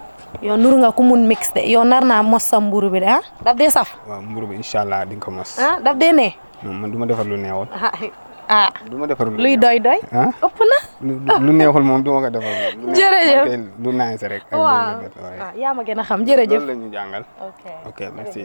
yow nuru nga ku mun mix de yow nar naa mos sa mburu bi de ah daf dee saf. waaw mburu bi incha allah di nga ko mos. ah daf dee ne. non man du ma defar lu neexul. ah du ma defar lu luy doy ah ëpp na. lu neexul moom du ma ko defar moom. jërëjëf lu naan rek. waaw yaa ma gën a xam jërëjëf. loolu la ñu jàngal. ok merci.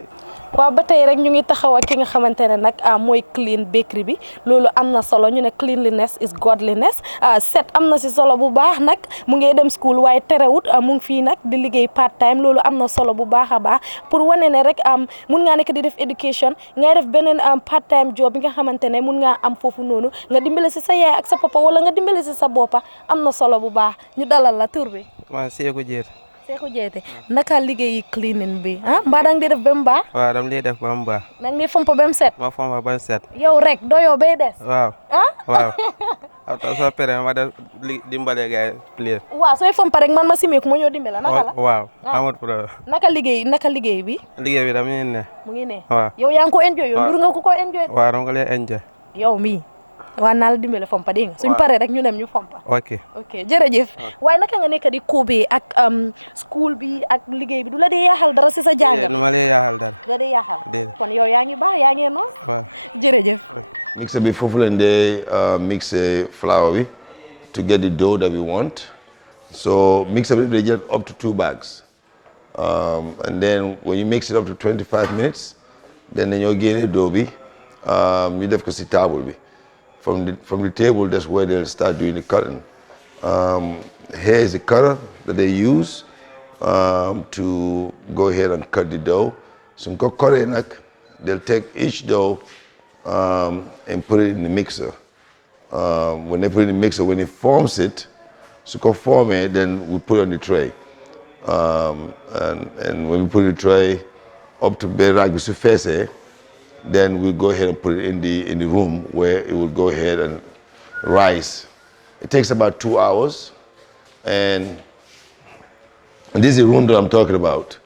waaw ba tey rek ñu ngi taxaw ak ki nga xamante ne nag mooy clean bakery bi loolu am na solo ñu ne cleanliness is godliness set am na si solo bu baax nag mu ngi dem school waaye terewut mu ngi fii nag di liggéey part time loolu am na solo bu baax a baax pour wane ne rek mun ngaa nekk di def education ngay def beneen part time job bi nga xamante ne mun ngaa am foofu noonu nga dimbale si sa yaay ak sa papa wala nga dimbale si sa boppa am na solo bu baax ñu dalal la tur bi. waaw Seeku Jeete. Seeku Jeete naka liggéeyi cleaning bi mbaa dang di def ba mu baax. waaw dam lay def ba mu baax. dang di fomp ba mu set. ma fomp ba mu set. yow rek doyoo bay des. waaw waaw. soo paree ma def dimbale gaay play. waaw sooy fomp rek man ma simeeku ma ñëw dimbale naka la. waaw amul problème. naka liggéey bi. liggéey bi dama ne. mu ngi ne. waaw yow yaa ngi ko enjoy yow ndur nga ko enjoy. waaw dama ko lay enjoy. yow mii waa naa la dimbale fompa dégg nga suñ paree rek ñu dem ñu fompa. ok jërëjëf. waaye naka nga nekk di kóobee ak school bi ak liggéey bi du la dee yaaxal dara si sa jàngat. du ma lay yaaxal dara. du la dee yaaxal. kon yow yaa ngi baax yaa ngi noonu. waaw jërëjëf. mixer bi foofu lañ dee mixer flour bi to get the dough that we want. So mixer bi day jël up to 2 bags. And then when you mix it up to 25 minutes, then dañoo génne dough bi ñu def ko si table bi. From the table, that's where they'll start doing the cutting. Here is the cutter that they use to go ahead and cut the dough. So they'll take each dough and put it in the mixer. When they put it in the mixer, when it forms it, then we put it on the tray. And when we put it in the tray, up to bedrock surface, then we'll go ahead and put it in the room where it will go ahead and rise. It takes about 2 hours, and this is the room that I'm talking about.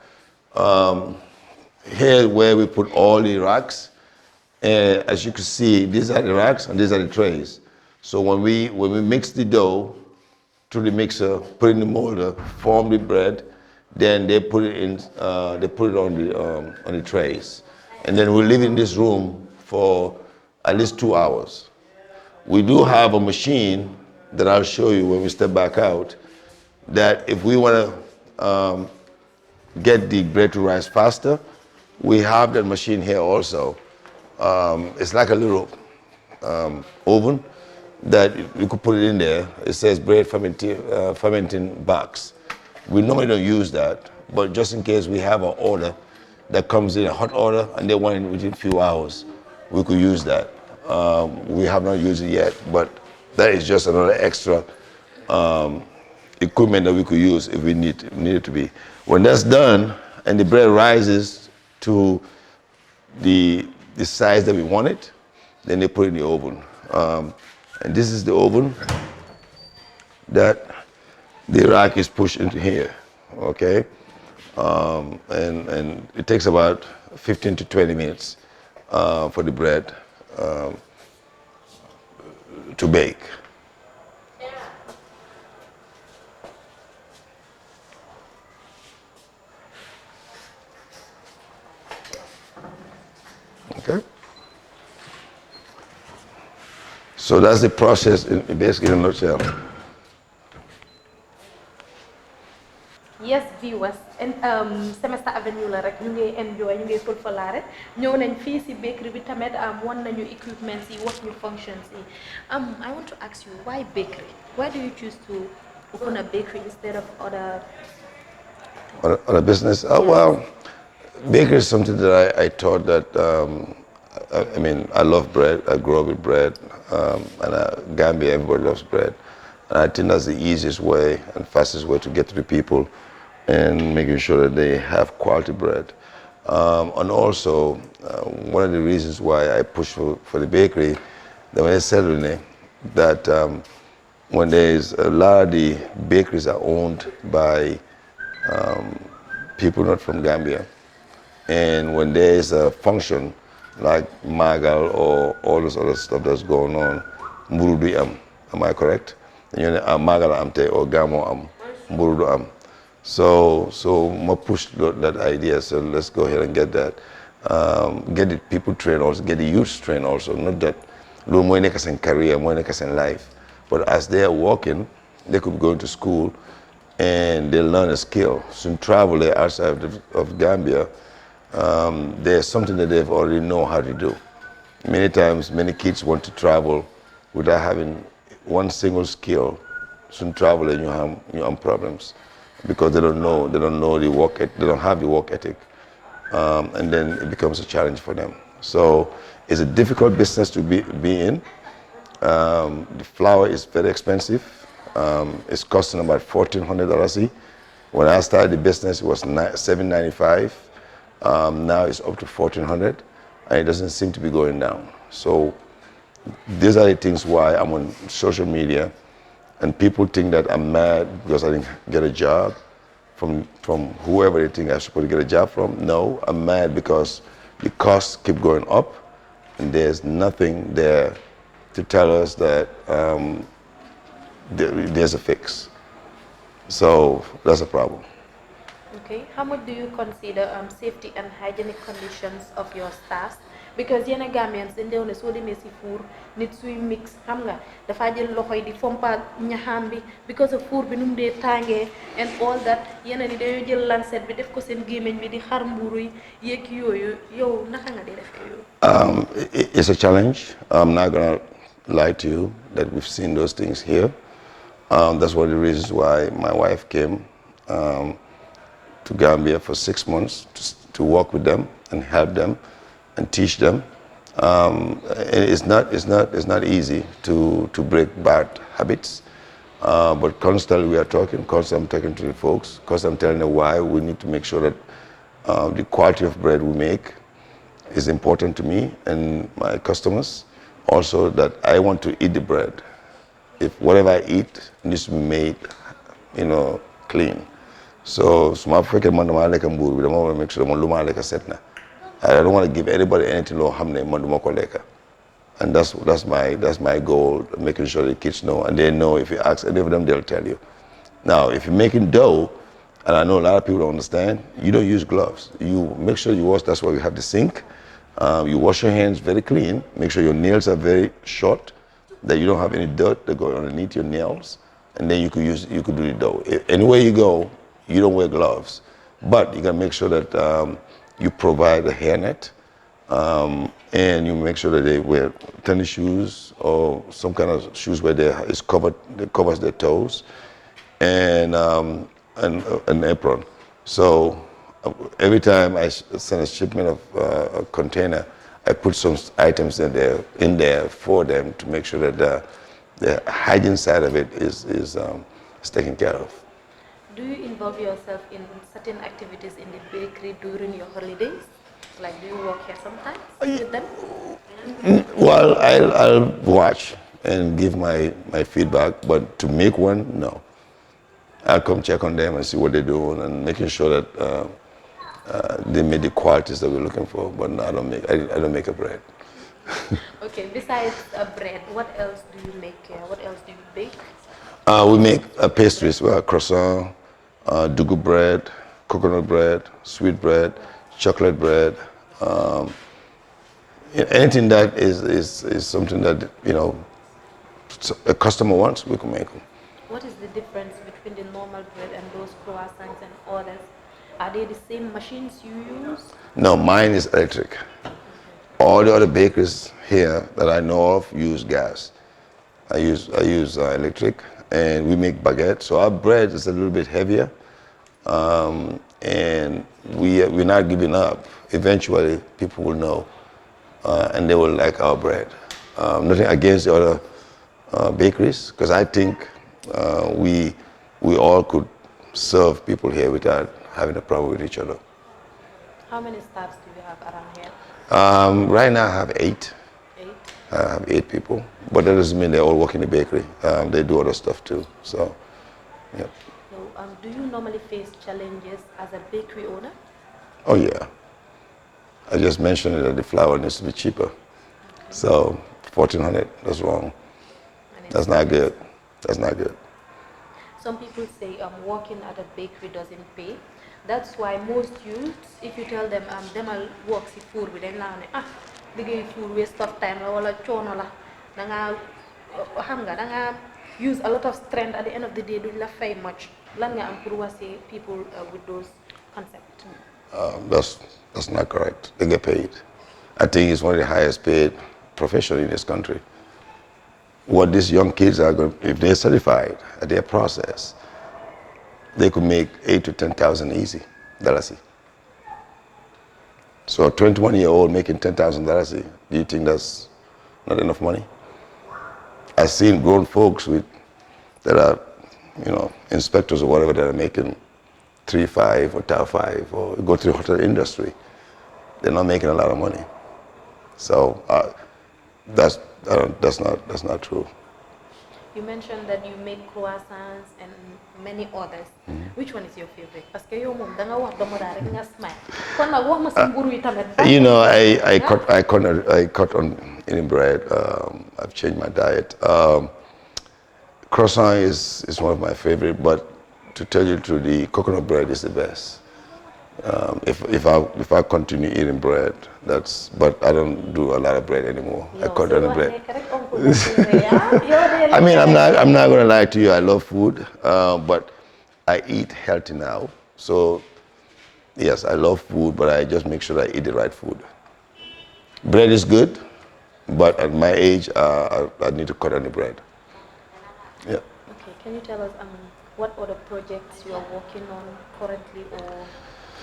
Here where we put all the racks, and as you can see, these are the racks and these are the trays. So when we mix the dough through the mixer, put it in the molder, form the bread, then they put it in. They put it on the trays. And then we live in this room for at least 2 hours. We do have a machine that I'll show you when we step back out, that if we want to get the bread to rise faster, we have that machine here also. It's like a little oven that you could put it in there. It says bread fermenting box. We normally don't use that, but just in case we have an order that comes in a hot order and they want it within a few hours, we could use that. We have not used it yet, but that is just another extra equipment that we could use if we need it to be. When that's done and the bread rises to the size that we want it, then they put it in the oven. And this is the oven that the rack is pushed into here, okay? And it takes about 15 to 20 minutes for the bread to bake. Okay? So that's the process basically in a nutshell. Yes, viewers, and Semester Avenue la rek ñu ngi enjoy ñu ngi fulfalaare ñëw nañ fii si bakery bi tamit won nañu equipments yi wax ñu functions yi. I want to ask you, why bakery? Why do you choose to open a bakery instead of other business? Well, bakery is something that I thought that I mean, I love bread. I grew up with bread, and Gambia, everybody loves bread. And I think that's the easiest way and fastest way to get to the people and making sure that they have quality bread. And also, one of the reasons why I push for the bakery, that when I said that when there's a lot of the bakeries are owned by people not from Gambia, and when there is a function like Magal or all this other stuff that's going on, Murudu am I correct? You know, Magal amte or Gamo Murudu So I pushed that idea. So let's go ahead and get that. Get the people trained also, get the youth trained also. Not that more in career, more in life. But as they are working, they could go into school and they learn a skill. Soon travel outside of Gambia, there's something that they've already know how to do. Many times, many kids want to travel without having one single skill. Soon travel and you have problems because they don't know the work they don't have the work ethic, and then it becomes a challenge for them. So it's a difficult business to be in. The flour is very expensive. It's costing about $1,400. When I started the business, it was $7.95. Now it's up to $1,400, and it doesn't seem to be going down. So these are the things why I'm on social media, and people think that I'm mad because I didn't get a job from whoever they think I should get a job from. No, I'm mad because the costs keep going up, and there's nothing there to tell us that there's a fix. So that's a problem. Okay, how much do you consider safety and hygienic conditions of your staff? Because yena Gambians dañ dew ne so demé ci four nit suy mix xam nga dafa jël loxoy di fompa ñaxam bi because of four bi num dé tangé and all that yena ni dañu jël lancet bi def ko sen gemeñ bi di xar mburu yi yek yoyu yow naka nga di def yoyu? It's a challenge. I'm not gonna lie to you that we've seen those things here. That's one of the reasons why my wife came to Gambia for 6 months to work with them and help them and teach them. And it's not easy to break bad habits, but constantly we are talking. Constantly I'm talking to the folks. Constantly I'm telling them why we need to make sure that the quality of bread we make is important to me and my customers. Also that I want to eat the bread. If whatever I eat needs to be made, clean. So small freaking man like a mburu, we don't want to make sure the luma like a setna. I don't want to give anybody anything low hamne manduma koleka. And that's my goal, making sure the kids know, and they know. If you ask any of them, they'll tell you. Now, if you're making dough, and I know a lot of people don't understand, you don't use gloves. You make sure you wash. That's why we have the sink. You wash your hands very clean. Make sure your nails are very short, that you don't have any dirt that go underneath your nails, and then you could do the dough. Anywhere you go, you don't wear gloves, but you gotta make sure that you provide a hairnet, and you make sure that they wear tennis shoes or some kind of shoes where it covers their toes, and an apron. So every time I send a shipment of a container, I put some items in there for them to make sure that the hygiene side of it is taken care of. Do you involve yourself in certain activities in the bakery during your holidays? Like, do you work here sometimes with them? Well, I'll watch and give my feedback, but to make one, no. I'll come check on them and see what they're doing and making sure that they made the qualities that we're looking for. But no, I don't make a bread. Okay, besides bread, what else do you make here? What else do you bake? We make pastries, croissant, dugu bread, coconut bread, sweet bread, chocolate bread. Anything that is something that a customer wants, we can make them. What is the difference between the normal bread and those croissants and others? Are they the same machines you use? No, mine is electric. All the other bakeries here that I know of use gas. I use electric, and we make baguette. So our bread is a little bit heavier, and we're not giving up. Eventually, people will know, and they will like our bread. Nothing against the other bakeries, because I think we all could serve people here without having a problem with each other. How many staffs do you have around here? Right now I have 8. 8? I have 8 people, but that doesn't mean they all work in the bakery. They do other stuff too. So, yeah. So, do you normally face challenges as a bakery owner? Oh yeah. I just mentioned that the flour needs to be cheaper. Okay. So 1,400, that's wrong. That's not good. That's not good. Some people say working at a bakery doesn't pay. That's why most youths, if you tell them demal work si food bi dañ la ne liggéey food waste of time la wala coono la da nga xam nga da nga use a lot of strength at the end of the day duñ la fay much lan nga am pour wasi people with those concepts. That's not correct. They get paid. I think it's one of the highest paid professions in this country. What these young kids are going, if they're certified at their process, they could make 8,000 to 10,000 easy dollars. So a 21-year-old making $10,000, do you think that's not enough money? I've seen grown folks that are, inspectors or whatever, that are making 3.5 or top 5 or go to the hotel industry. They're not making a lot of money. So that's not true. You mentioned that you make croissants and many others. Which one is your favorite? Parce que yow mom da nga wax dama da rek nga smile. Kon nak wax ma ci mburu yi tamit. I cut on eating bread. I've changed my diet. Croissant is one of my favorite, but to tell you the truth, the coconut bread is the best. If I continue eating bread, but I don't do a lot of bread anymore. I cut on the bread. I mean, I'm not gonna lie to you. I love food, but I eat healthy now. So yes, I love food, but I just make sure I eat the right food. Bread is good, but at my age, I need to cut on the bread. Yeah. Okay. Can you tell us what other projects you are working on currently or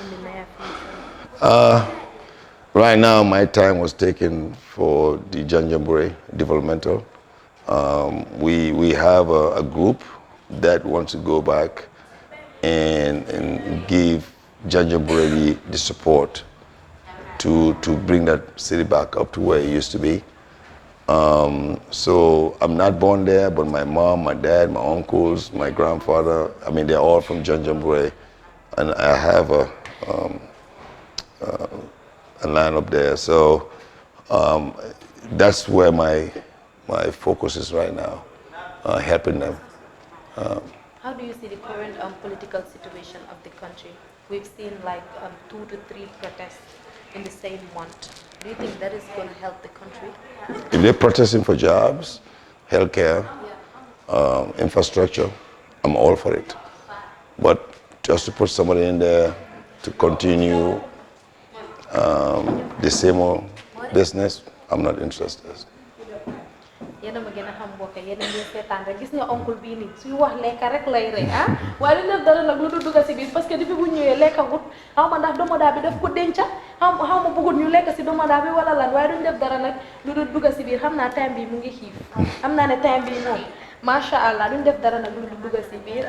in the near future? Right now, my time was taken for the Janjambure developmental. We have a group that wants to go back and give Janjambure the support to bring that city back up to where it used to be. So I'm not born there, but my mom, my dad, my uncles, my grandfather, I mean, they're all from Janjambure, and I have a line up there. So that's where my focus is right now, helping them. How do you see the current political situation of the country? We've seen like 2 to 3 protests in the same month. Do you think that is going to help the country? If they're protesting for jobs, healthcare, infrastructure, I'm all for it. But just to put somebody in there to continue the same old business, I'm not interested. Yéen a ma gën a xam mbokk yéen a ngi seetaan rek gis nga oncle bii nii suy wax lekka rek lay rey waaye lu def dara nag lu dugg si biir parce que depuis bu ñëwee lekkagut xaw ma ndax domodaa bi daf ko denca xaw ma bëggut ñu lekk si domodaa bi wala lan waaye duñ def dara nag lu dugg si biir xam naa time bi mu ngi xiif xam naa ne time bi moom macha allah duñ def dara nag lu dugg si biir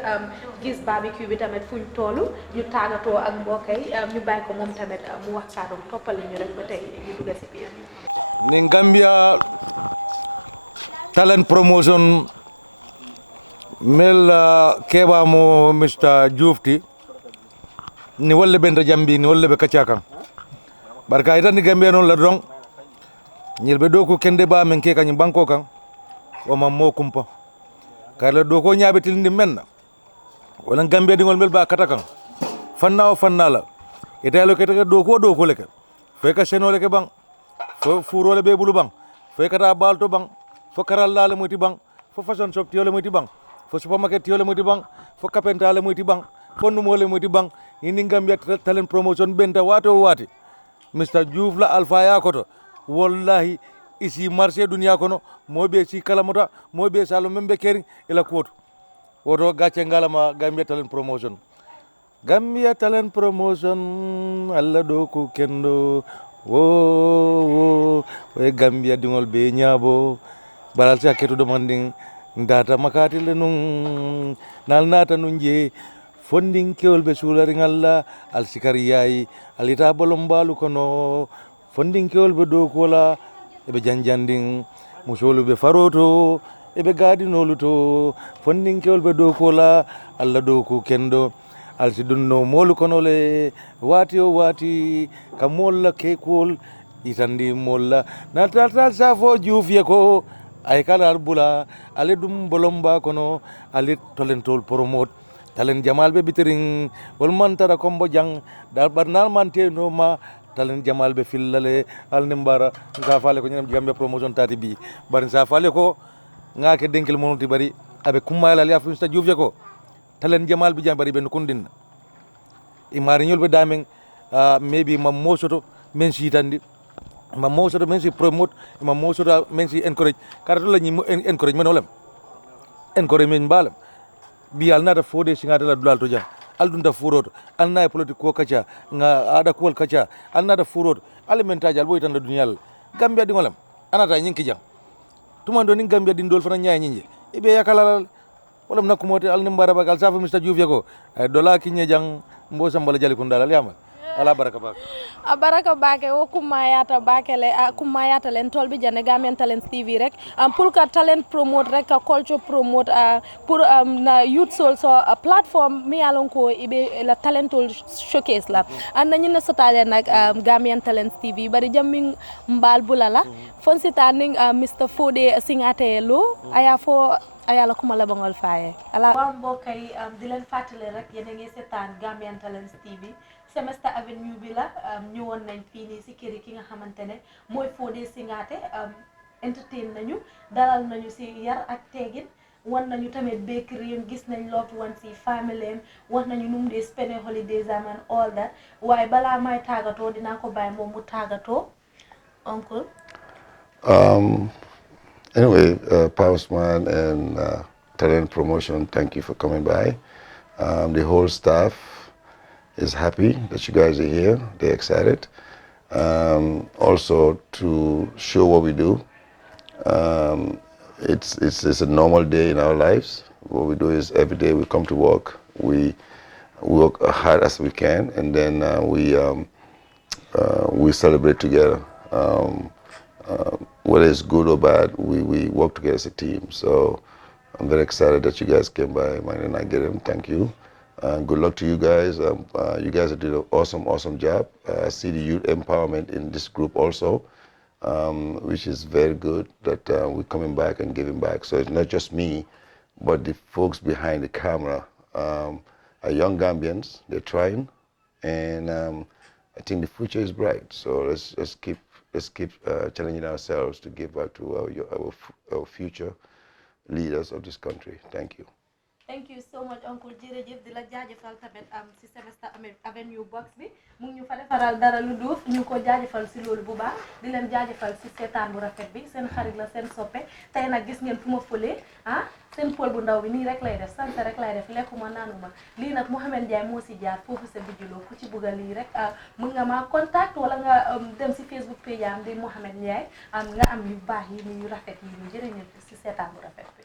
gis barbecue bi tamit fuñ toll ñu tàggatoo ak mbokk yi ñu bàyyi ko moom tamit mu wax kàddu toppal ñu rek ba tey ñu dugg si biir. Ni Gambia talent promotion mel keba mo Mr. Jufti ni wolle benta jambi ni wolle be kacakan barka ita ni Gambia non la dong ñilbe do ko kende ba men ke kany banko kan o mam mo kumpa kala do ko ñaabetil ndi menna wala Gambia dingol mel ba katakan fanna o fanna la ita lo ke do ko leke fe ka senole ke bang fo furole be bulu bang fe kata balto bang fo karal laale moyti bang fo fashion shop tiole moyti bang fo supermarket tiole moyti bang fo kapentale moyti bang fo numole moyti bang ini Gambia talent promotion benta wato wati Mr. Diouf la alpha ya koto wallahi isi marché dunia kono mobe si kalamota mobe salo membe kering ila koto woto gacce ngalama Gambia talent promotion alla do ko kendo wo Gambia dingol be nyabo balal sa keto demanding ndata makati le nun nal nata nun je fondin kewol be sulari ngalla al sikari yayi alita bolom balu kono fondin kewol be do kola ebe janjandin musolu be faroto ebe gadinolu to fondin kewol be do kola alla do ko kendo alsi dunno molu kono le wati o wati ka molla kekol itandi molla natal safo juufiye ko ay kala arbula ale dum bolomba kono ale tolentol promote talen jamal be bitiring wol man tara kombo jang dal barnal man te no ma talen jamal be fillale al nimbara nga fale ko nyam Gambia promotion tati bi barin sa fale ko ngake denkel monoti bari abe kummayla ali afu sta juufiye ko talen jamal bi jam bari ben kundin imari nyol be damen maybe mam mosoto men sitandi ma mosoto men si promote ma mosoto men si encourage karato la ñi encourage men olam encourage men balam bi al nata Foday Singhateh la dulal to jam al dunta furoto al na politique ko kacha nga ada ko kacha al nata furoto alimentaji al boy tan la dunyal Gambia di ngolam anata ñinki jam tumando ni Gambia din dol fana nyaay ñinje ibe yakala walam nakumote al nimbara bakal safa Mr. Diouf yako dola ki ñejang mbo sambala jali kun dalal yamal ala baraka bak baraka bake wo kumayata bakele kumayata len tolbi jane Gambian Talents TV rek pour ka talent promote rek ka culture promote pour na youth also platform mi yalon ko ibe la talentol showcase la an na ñina sotale nak Gambian Talents TV bari jammi mbal bulala fon sitaning Mr. Foday Singhateh lo aya fo ayala kuma la bangol faye ala wa mbokay di len fatale rek yene ngi setan Gambian Talents TV Semester Avenue bi la ñëwoon nañ fii nii si kër ki nga xamante ne mooy Foday Singhateh entertain nañu dalal nañu si yar ak teegin wan nañu tamit bakery gis nañ loved ones si family wax nañu nu mu dee spend holidays and all that waaye balaa may tàggatoo dinaa ko bàyyi moom mu tàggatoo uncle. Anyway, Pausman and Talent Promotion, thank you for coming by. The whole staff is happy that you guys are here. They're excited. Also to show what we do. It's a normal day in our lives. What we do is every day we come to work. We work hard as we can, and then we celebrate together. Whether it's good or bad, we work together as a team. So I'm very excited that you guys came by. My name is Nigerian. Thank you. Good luck to you guys. You guys are doing an awesome job. I see the youth empowerment in this group also, which is very good that we're coming back and giving back. So it's not just me, but the folks behind the camera are young Gambians. They're trying, and I think the future is bright. So let's keep challenging ourselves to give back to our future leaders of this country. Thank you. Thank you so much uncle jërëjëf di la jaajëfal tamit si Semester Avenue box bi mu ngi ñu fa defaral dara lu duuf ñu ko jaajëfal si loolu bu baax di leen jaajëfal si seetaan bu rafet bi seen xarit la seen soppe tey nag gis ngeen fu ma fëlee seen pool bu ndaw bi nii rek lay def sant rek lay def lekkuma naanuma lii nag Mouhamed Ndiaye moo si jaar foofu sa bijuloo ku ci bëgg lii rek mën nga ma contact wala nga dem si Facebook page am di Mouhamed Ndiaye nga am yu baax yi ni yu rafet yi ñu jërëjëf si seetaan bu rafet bi